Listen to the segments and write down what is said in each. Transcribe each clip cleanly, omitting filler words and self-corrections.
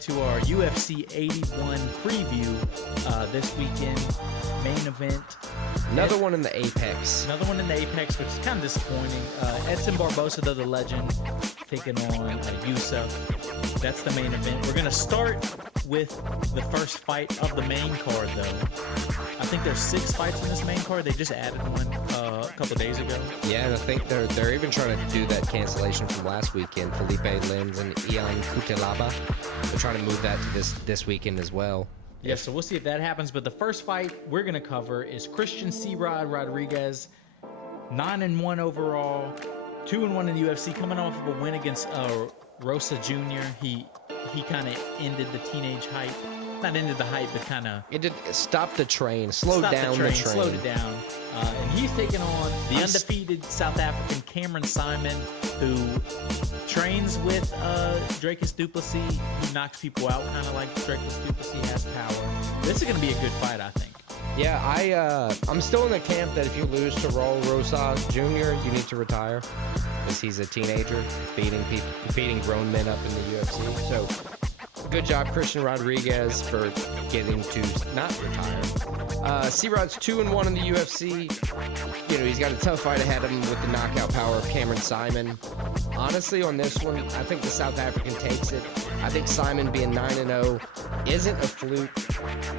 To our UFC 81 preview this weekend, main event. Another one in the Apex. Another one in the Apex, which is kind of disappointing. Edson Barboza, the legend, taking on Yusuff. That's the main event. We're going to start with the first fight of the main card, though. I think there's 6 fights in this main card. They just added one a couple days ago. Yeah, and I think they're even trying to do that cancellation from last weekend. Felipe Lins and Ian Cutelaba. They're trying to move that to this weekend as well. Yeah, so we'll see if that happens. But the first fight we're going to cover is Christian C-Rod Rodriguez, 9-1 overall, 2-1 in the UFC, coming off of a win against Rosa Jr. He kind of ended the teenage hype. Not ended the hype, but kind of... It did stop the train, slowed down the train. Slowed it down. And he's taking on the undefeated South African Cameron Simon, who trains with Dracus du Plessis. He knocks people out kind of like Dracus du Plessis has power. This is going to be a good fight, I think. Yeah, I'm still in the camp that if you lose to Raul Rosas Jr., you need to retire, because he's a teenager beating grown men up in the UFC. So good job, Christian Rodriguez, for getting to not retire. C-Rod's 2-1 in the UFC. You know, he's got a tough fight ahead of him with the knockout power of Cameron Simon. Honestly, on this one, I think the South African takes it. I think Simon being 9-0 isn't a fluke.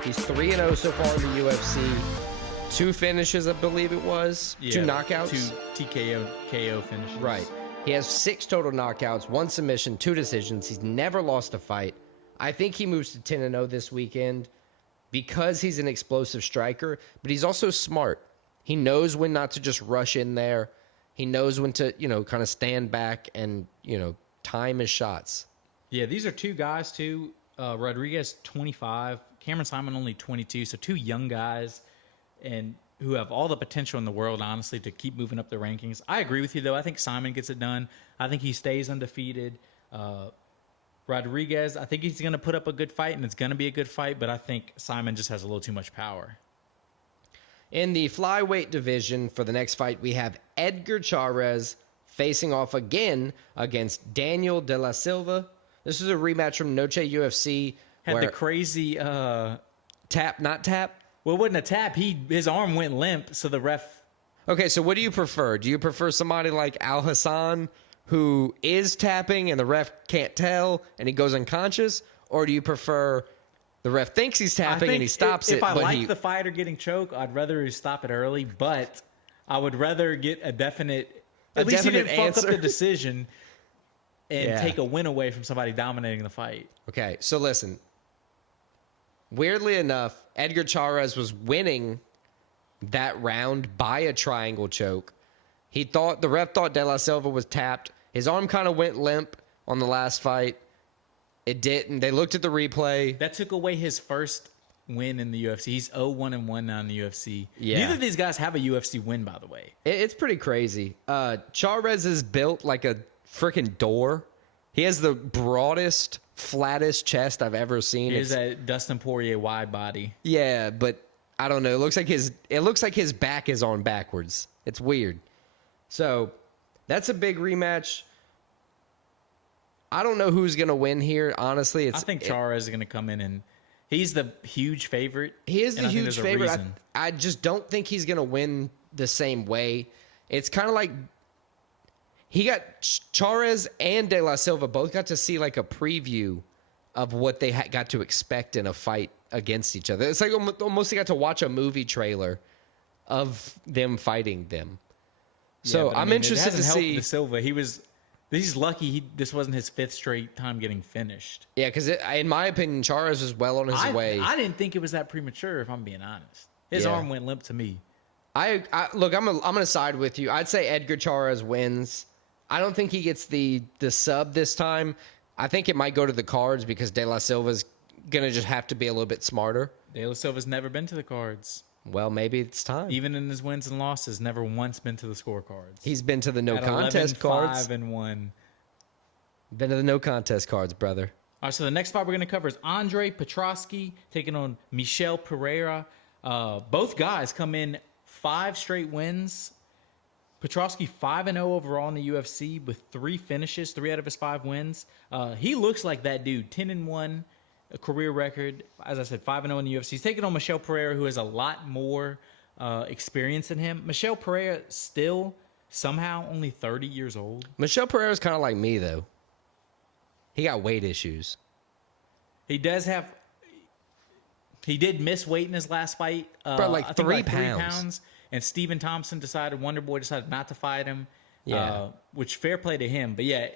He's 3-0 so far in the UFC. 2 finishes, I believe it was. Yeah, 2 knockouts. 2 KO finishes. Right. He has 6 total knockouts, 1 submission, 2 decisions. He's never lost a fight. I think he moves to 10-0 this weekend because he's an explosive striker, but he's also smart. He knows when not to just rush in there. He knows when to, kind of stand back and, time his shots. Yeah, these are 2 guys, too. Rodriguez, 25. Cameron Simon, only 22. So 2 young guys and who have all the potential in the world, honestly, to keep moving up the rankings. I agree with you, though. I think Simon gets it done. I think he stays undefeated. Rodriguez, I think he's going to put up a good fight, and it's going to be a good fight, but I think Simon just has a little too much power. In the flyweight division for the next fight, we have Edgar Chairez facing off again against Daniel De La Silva. This is a rematch from Noche UFC. Had the crazy... tap, not tap? Well, it wasn't a tap. His arm went limp, so the ref... Okay, so what do you prefer? Do you prefer somebody like Al Hassan, who is tapping and the ref can't tell and he goes unconscious? Or do you prefer the ref thinks he's tapping and he stops it? If I like the fighter getting choked, I'd rather stop it early, but I would rather get a definite... At least he didn't fuck up the decision and take a win away from somebody dominating the fight. Okay, so listen. Weirdly enough, Edgar Chairez was winning that round by a triangle choke. The ref thought De La Silva was tapped. His arm kind of went limp on the last fight. It didn't. They looked at the replay. That took away his first win in the UFC. He's 0-1-1 now in the UFC. Yeah. Neither of these guys have a UFC win, by the way. It's pretty crazy. Chairez is built like a freaking door. He has the broadest, flattest chest I've ever seen. He has a Dustin Poirier wide body. Yeah, but I don't know. It looks like his back is on backwards. It's weird. So that's a big rematch. I don't know who's going to win here, honestly. I think Chairez is going to come in, and he's the huge favorite. He is the huge favorite. I just don't think he's going to win the same way. It's kind of like he got Chairez and De La Silva both got to see like a preview of what they got to expect in a fight against each other. It's like almost they got to watch a movie trailer of them fighting them. So I'm interested to see De Silva. He's lucky this wasn't his 5th straight time getting finished. Yeah, because in my opinion, Chairez was well on his way. I didn't think it was that premature, if I'm being honest. His arm went limp to me. Look, I'm gonna side with you. I'd say Edgar Chairez wins. I don't think he gets the sub this time. I think it might go to the cards because De La Silva's gonna just have to be a little bit smarter. De La Silva's never been to the cards. Well, maybe it's time. Even in his wins and losses, never once been to the scorecards. He's been to the no contest cards. 5-1. Been to the no contest cards, brother. All right, so the next fight we're going to cover is Andre Petroski taking on Michel Pereira. Both guys come in 5 straight wins. Petroski 5-0 overall in the UFC with 3 finishes, 3 out of his 5 wins. He looks like that dude, 10-1, a career record. As I said, 5-0 in the UFC. He's taking on Michel Pereira, who has a lot more experience than him. Michel Pereira still somehow only 30 years old. Michel Pereira's kind of like me, though. He got weight issues. He does have. He did miss weight in his last fight. Bro, like 3 pounds. 3 pounds. And Steven Thompson Wonder Boy decided not to fight him. Yeah. Which fair play to him. But yeah,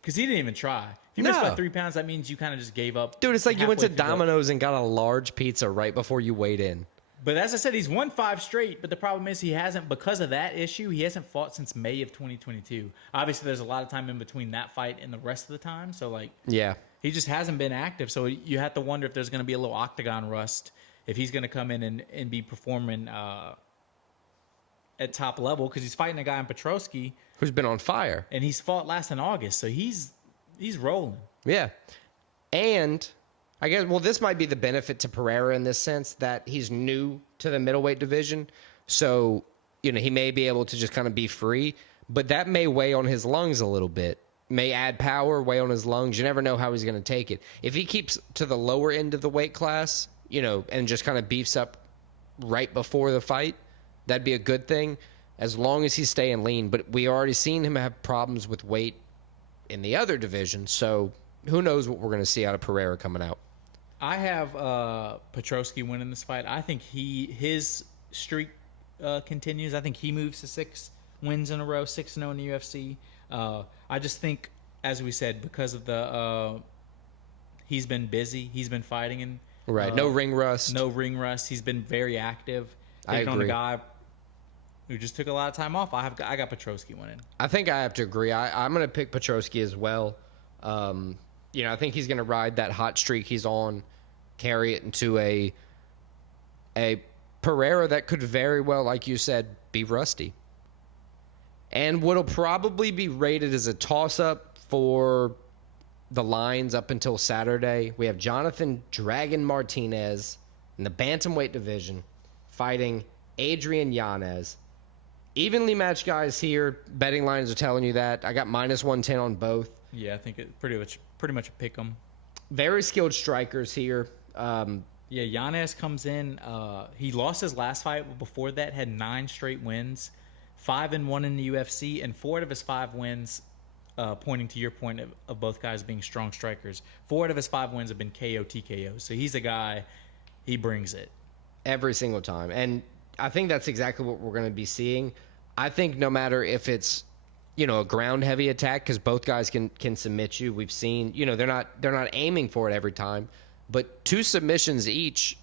because he didn't even try. If you missed by 3 pounds, that means you kind of just gave up. Dude, it's like you went to halfway through Domino's and got a large pizza right before you weighed in. But as I said, he's won 5 straight. But the problem is he hasn't, because of that issue, he hasn't fought since May of 2022. Obviously, there's a lot of time in between that fight and the rest of the time. So, like, yeah, he just hasn't been active. So you have to wonder if there's going to be a little octagon rust, if he's going to come in and be performing at top level, because he's fighting a guy in Petroski who's been on fire. And he's fought last in August. So he's rolling. Yeah. And I guess, well, this might be the benefit to Pereira in this sense that he's new to the middleweight division. So, he may be able to just kind of be free, but that may weigh on his lungs a little bit, may add power, weigh on his lungs. You never know how he's going to take it. If he keeps to the lower end of the weight class, and just kind of beefs up right before the fight, that'd be a good thing as long as he's staying lean. But we already seen him have problems with weight in the other division. So who knows what we're going to see out of Pereira coming out. I have Petroski winning this fight. I think his streak continues. I think he moves to 6 wins in a row, 6-0 in the UFC. I just think, as we said, because of the he's been busy, he's been fighting, and right, no ring rust. No ring rust. He's been very active. Taking on a guy who just took a lot of time off. I got Petroski winning. I think I have to agree. I'm going to pick Petroski as well. I think he's going to ride that hot streak he's on, carry it into a Pereira that could very well, like you said, be rusty. And what'll probably be rated as a toss-up for the lines up until Saturday, we have Jonathan Dragon Martinez in the bantamweight division fighting Adrian Yanez. Evenly matched guys here. Betting lines are telling you that. I got -110 on both. Yeah, I think it pretty much a pick 'em. Very skilled strikers here. Yeah, Yanez comes in. He lost his last fight, but before that had 9 straight wins, 5-1 in the UFC, and 4 out of his 5 wins, pointing to your point of both guys being strong strikers. 4 out of his 5 wins have been KO TKO. So he's a guy, he brings it every single time, and I think that's exactly what we're going to be seeing. I think no matter if it's a ground heavy attack, because both guys can submit you. We've seen they're not aiming for it every time, but 2 submissions each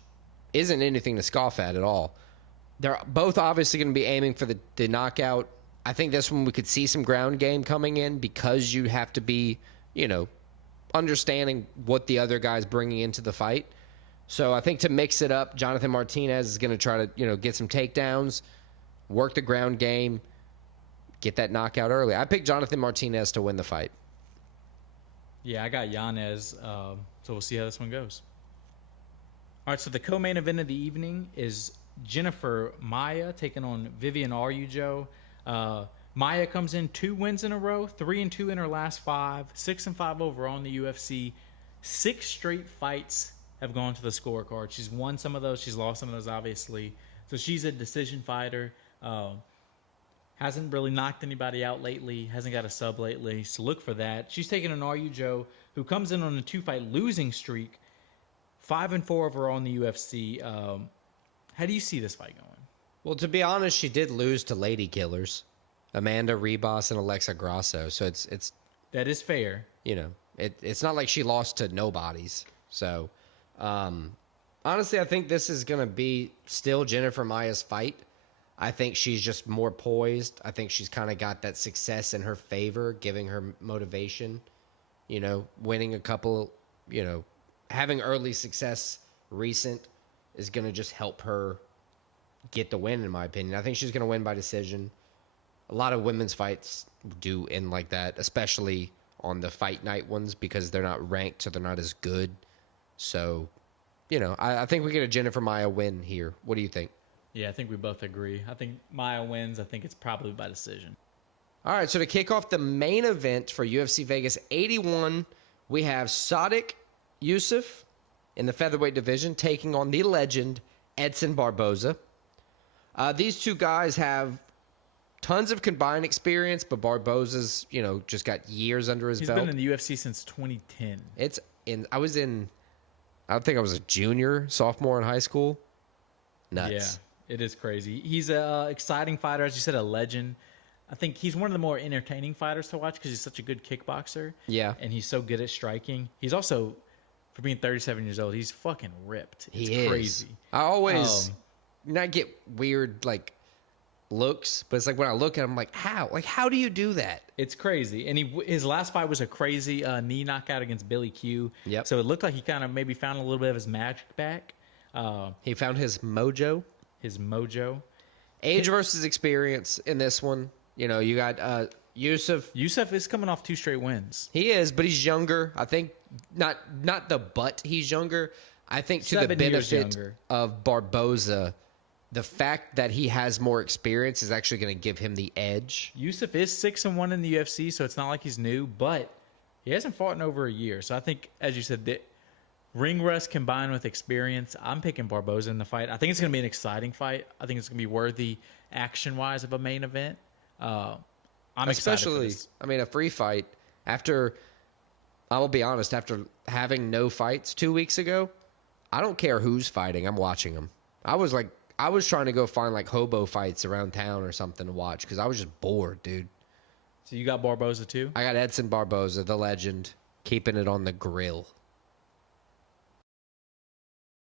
isn't anything to scoff at all. They're both obviously going to be aiming for the knockout. I think this one we could see some ground game coming in because you have to be understanding what the other guy's bringing into the fight. So I think to mix it up, Jonathan Martinez is going to try to, get some takedowns, work the ground game, get that knockout early. I picked Jonathan Martinez to win the fight. Yeah, I got Yanez, so we'll see how this one goes. All right, so the co-main event of the evening is Jennifer Maia taking on Vivian Araujo. Maia comes in 2 wins in a row, 3-2 in her last 5, 6-5 overall in the UFC. 6 straight fights have gone to the scorecard. She's won some of those. She's lost some of those, obviously. So she's a decision fighter. Hasn't really knocked anybody out lately. Hasn't got a sub lately. So look for that. She's taking an Araujo who comes in on a 2-fight losing streak. 5-4 overall in the UFC. How do you see this fight going? Well, to be honest, she did lose to Lady Killers, Amanda Ribas and Alexa Grasso. So it's that is fair. It's not like she lost to nobodies. So honestly, I think this is going to be still Jennifer Maia's fight. I think she's just more poised. I think she's kind of got that success in her favor, giving her motivation. Winning a couple, having early success recent is going to just help her get the win, in my opinion. I think she's going to win by decision. A lot of women's fights do end like that, especially on the fight night ones because they're not ranked, so they're not as good. So, you know, I think we get a Jennifer Maia win here. What do you think? Yeah, I think we both agree. I think Maia wins. I think it's probably by decision. All right, so to kick off the main event for UFC Vegas 81, we have Sodiq Yusuff in the featherweight division taking on the legend Edson Barboza. These two guys have tons of combined experience, but Barboza's, you know, just got years under his belt. He's been in the UFC since 2010. I think I was a junior, sophomore in high school. Nuts. Yeah, it is crazy. He's an exciting fighter, as you said, a legend. I think he's one of the more entertaining fighters to watch because he's such a good kickboxer. Yeah. And he's so good at striking. He's also, for being 37 years old, he's fucking ripped. It's crazy. I always not get weird, like, looks, but it's like when I look at him, I'm like, how? Like, how do you do that? It's crazy. And his last fight was a crazy knee knockout against Billy Q. Yep. So it looked like he kind of maybe found a little bit of his magic back. He found his mojo. Age versus experience in this one. You know, you got Yusuff. Yusuff is coming off 2 straight wins. He is, but he's younger. I think not he's younger. I think to the 7 years benefit younger. of Barboza, the fact that he has more experience is actually going to give him the edge. Yusuff is 6-1 in the UFC, so it's not like he's new, but he hasn't fought in over a year. So I think, as you said, the ring rust combined with experience, I'm picking Barboza in the fight. I think it's going to be an exciting fight. I think it's going to be worthy action-wise of a main event. I'm excited for this. I mean, a free fight after, I will be honest, after having no fights 2 weeks ago, I don't care who's fighting. I'm watching them. I was trying to go find like hobo fights around town or something to watch because I was just bored, dude. So you got Barboza too? I got Edson Barboza, the legend, keeping it on the grill.